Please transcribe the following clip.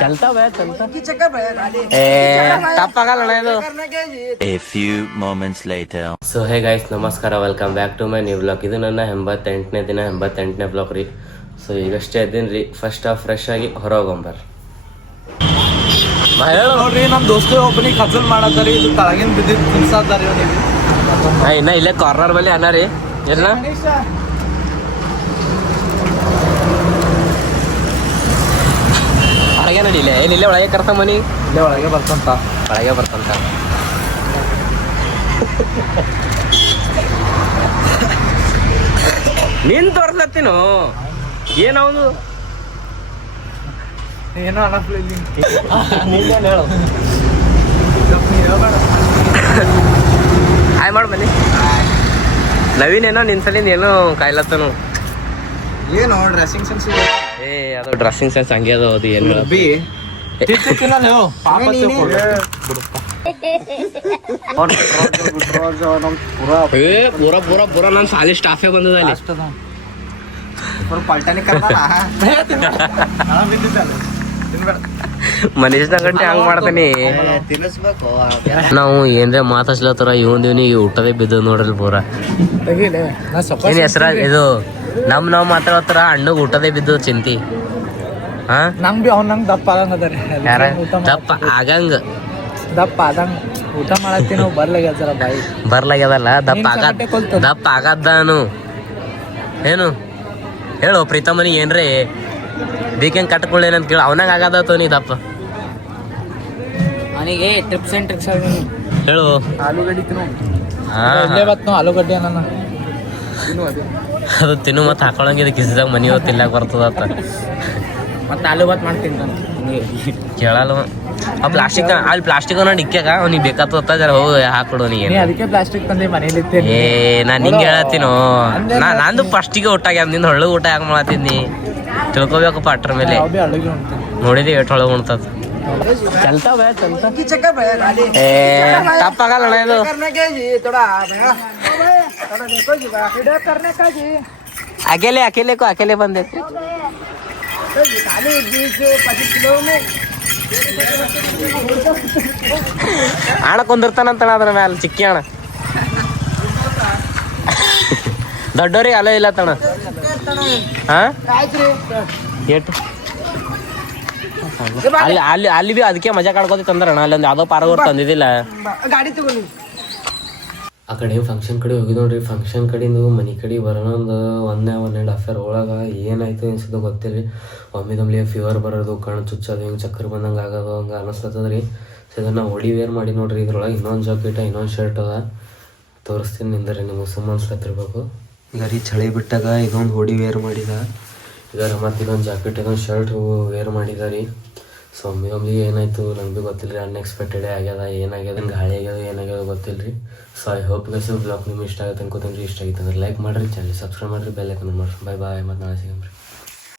चलता भैया चलता ತಪ್ಪಾಗಲ್ಲ ಇದು. A few moments later. So hey guys, ನಮಸ್ಕಾರ, welcome back to my new blog. ಇದು ನನ್ನ 88ನೇ ದಿನ, 88ನೇ ಬ್ಲಾಗ್ ರೀ. ಸೊ ಈಗಷ್ಟೇ ಎದ್ದೀನಿ ರೀ. ಫಸ್ಟ್ ಫ್ರೆಶ್ ಆಗಿ ಹೊರಗೋಗ್ಬರ್ರಿ. ನೋಡ್ರಿ, ನಮ್ ದೋಸ್ತ ಒಬ್ಬನಿಗೆ ಕಜಲ್ ಮಾಡತ್ತಾರಿ. ಇದು ತಳಗಿನ ಬಿದ್ದಿದ್ದು ತಿನ್ಸಾತಾರಿ ಅವನಿಗೆ. ಇನ್ನ ಇಲ್ಲೇ ಕಾರ್ನರ್ ಬಲ್ಲಿ ಅನ್ನ ರೀ. ಎಲ್ಲ ಹೊರಗೆ ನಡಿಲ್ಲ, ಏನಿಲ್ಲೇ ಒಳಗೆ ಕರ್ತ ಮನಿ. ಇಲ್ಲೇ ಒಳಗೆ ಬರ್ತಂತ. ಒಳಗೆ ಬರ್ತಂತ. ನೀನ್ ತೋರ್ಸ್ಲತ್ತೀನು ಏನವನು ಏನೋ ಅನ್ನಪ್ಲ ಇಲ್ಲಿ. ನೀನೇನು ಹೇಳು. ಹಾಯ್ ಮಾಡು ಬನ್ನಿ. ನವೀನ್ ಏನೋ ನಿನ್ ಸಲಿಂದ ಏನೋ ಕಾಯ್ಲತ್ತನು. ಏನು ಡ್ರೆಸ್ಸಿಂಗ್ ಸೆನ್ಸ್ ಏ ಅದು ಡ್ರೆಸ್ಸಿಂಗ್ ಸೆನ್ಸ್ ಹಂಗೆ ಅದು. ಅದು ಏನು ಬಿ ಪೂರ ಪೂರ ಪೂರ ನನ್ನ ಸಾಲಿ ಸ್ಟಾಫೇ ಬಂದದ ಅಲ್ಲಿ. ಮನುಷ್ಯನ ಗಂಟೆ ಹಂಗ್ ಮಾಡ್ತಾನೆ. ನಾವು ಏನ್ರ ಮಾತಾಡ್ಸ್ಲತ್ತಾರ ಇವನಿಗೆ ಊಟದೇ ಬಿದ್ದು ನೋಡ್ರಿ ಪೂರ. ಏನ್ ಹೆಸರ ಇದು ನಾವ್ ಮಾತಾಡತ್ತಾರ ಅಣ್ಣಗ್ ಊಟದೇ ಬಿದ್ದು ಚಿಂತಿ. ಹಾ ನಂಗ್ ಬಿ ಅವ್ನ ನಂಗೆ ದಪ್ಪ ಆಗಂಗ ಅದ ರೀ. ಯಾರ ದಪ್ಪ ಆಗಂಗ ದಪ್ಪ ಆದಂಗ ಊಟ ಮಾಡತ್ತಿ ನಾವು ಬರ್ಲಾಗ್ಯಾರ ಬಾಯಿ ಬರ್ಲಾಗ್ಯದಲ್ಲ. ದಪ್ಪ ಆಗದ್ದಾನು ಏನು ಹೇಳು ಪ್ರೀತಮ್ಮನಿಗೆ ಏನ್ರಿ ಬೇಕಂಗ್ ಕಟ್ಕೊಳ್ಳೇನಂತ ಕೇಳ. ಅವನಾಗ ಆಗದ ನೀ ದಪ್ಪ ಅವನಿಗೆ ಟ್ರಿಪ್ಸ್ ಅಂಡ್ ಟ್ರಿಕ್ಸ್ ಹೇಳು. ಆಲೂಗಡ್ಡಿ ತಿನ್ನು. ಹಾ ಆಲೂಗಡ್ಡೆ ನನ್ನ ಅದು ತಿನ್ನು ಮತ್ತೆ ಹಾಕೊಳಂಗಿದ ಕಿಸಿದಾಗ ಮನಿ ಹೊತ್ತು ತಿನ್ನಕ್ ಬರ್ತದತ್ತ. ಮತ್ತೆ ಆಲೂ ಬಾತ್ ಮಾಡ್ತೀನಿ ನಾನು. ಕೇಳಲ್ಲ ಆ ಪ್ಲಾಸ್ಟಿಕ್. ಅಲ್ಲಿ ಪ್ಲಾಸ್ಟಿಕ್ ಅನ್ನೋ ಇಕ್ಕ್ಯಾಗ ಅವ್ನಿಗೆ ಬೇಕಾಗ್ತದ ಜರ ಹೋಗಿ ಹಾಕೊಡು ನೀ. ಅದಕ್ಕೆ ಪ್ಲಾಸ್ಟಿಕ್ ತಂದೆ ಮನೇಲಿ ಏ ನಾನು ಹಿಂಗೆ ಹೇಳತ್ತೀನೋ. ನಂದು ಫಸ್ಟಿಗೆ ಊಟ ಆಗ್ಯಾದ. ನಿಂದು ಹೊಳ್ಳು ಊಟ ಯಾಕೆ ಮಾಡತ್ತೀನಿ ತಿಳ್ಕೊಬೇಕಪ್ಪ ಅಟ್ರ ಮೇಲೆ. ನೋಡಿದಿ ಎಷ್ಟು ಹೊಳಗೆ ಉಣ್ತದ. ಚಲ್ತಾ ಭಯ ಚಲ್ತಾ. ತಪ್ಪಾಗಲ್ಲ ಇದು. ಅಕೆಲೆ ಅಕೆಲೆ ಕೋ ಅಕೆಲೆ ಬಂದೆ. ಹಣ ಕುಂದಿರ್ತಾನಂತಣ ಅದ್ರ ಮ್ಯಾಲ ಚಿಕ್ಕಿ ಹಣ. ದೊಡ್ಡವ್ರಿಗೆ ಅಲೋ ಇಲ್ಲ ತಣ. ಹಾ ಏಟು ಅಲ್ಲಿ ಅಲ್ಲಿ ಅಲ್ಲಿ ಬಿ ಅದಕ್ಕೆ ಮಜಾ ಕಾಡ್ಕೋತಿ ತಂದ್ರಣ. ಅಲ್ಲೊಂದು ಯಾವುದೋ ಪಾರ್ಗೋರ್ ತಂದಿದ್ದಿಲ್ಲ. ಆ ಕಡೆ ಫಂಕ್ಷನ್ ಕಡೆ ಹೋಗಿ ನೋಡ್ರಿ. ಫಂಕ್ಷನ್ ಕಡೆಯಿಂದ ಮನೆ ಕಡೆ ಬರೋಣ ಒಂದು 1.5 ಅವರ್ ಒಳಗೆ ಏನಾಯ್ತು ಅನ್ಸೋದು ಗೊತ್ತಿಲ್ಲ ರೀ. ಒಮ್ಮಿದೊಮ್ಮಿಗೆ ಫೀವರ್ ಬರೋದು, ಕಣ್ಣು ಚುಚ್ಚೋದು, ಹಿಂಗೆ ಚಕ್ಕರ್ ಬಂದಂಗೆ ಆಗೋದು ಹಂಗೆ ಅನಿಸ್ತದ ರೀ. ಸೊ ಇದನ್ನು ಹೊಡಿ ವೇರ್ ಮಾಡಿ ನೋಡ್ರಿ. ಇದ್ರೊಳಗೆ ಇನ್ನೊಂದು ಜಾಕೆಟ ಇನ್ನೊಂದು ಶರ್ಟ್ ಅದ ತೋರಿಸ್ತೀನಿ ನಿಂದ್ರಿ. ನಿಮಗೆ ಸುಮ್ಮನ್ಸ್ಲತ್ತಿರ್ಬೇಕು. ಈಗ ರೀ ಚಳಿ ಬಿಟ್ಟಾಗ ಇದೊಂದು ಹೊಡಿ ವೇರ್ ಮಾಡಿದ. ಇದರ ಮತ್ತು ಇದೊಂದು ಜಾಕೆಟ್ ಇದೊಂದು ಶರ್ಟ್ ವೇರ್ ಮಾಡಿದ ರೀ. ಸೊ ಒಮ್ಮಿಗೆ ಏನಾಯಿತು ನಂಗೆ ಭೀ ಗೊತ್ತಿಲ್ಲ ರೀ. ಅನ್ಎಕ್ಸ್ಪೆಕ್ಟೆಡೇ ಆಗ್ಯದ. ಏನಾಗ್ಯದ ಗಾಳಿ ಆಗ್ಯದ ಏನಾಗ್ಯದ ಗೊತ್ತಿಲ್ಲ ರೀ. So I hope guys blog ನಿಮ್ಗೆ ಇಷ್ಟ ಆಗುತ್ತೆ ಅನ್ಕೋತೀನಿ ರೀ. ಇಷ್ಟ ಆಗಿತ್ತು ಅಂದ್ರೆ ಲೈಕ್ ಮಾಡಿರಿ, ಚಾನಲ್ ಸಬ್ಸ್ಕ್ರೈಬ್ ಮಾಡಿರಿ, ಬೆಲ್ ಐಕನ್ ಮಾಡಿರಿ. ಬಾಯ್ ಬಾಯ್. ಮತ್ತು ನಾಳೆ ಸಿಗಮ್ರಿ.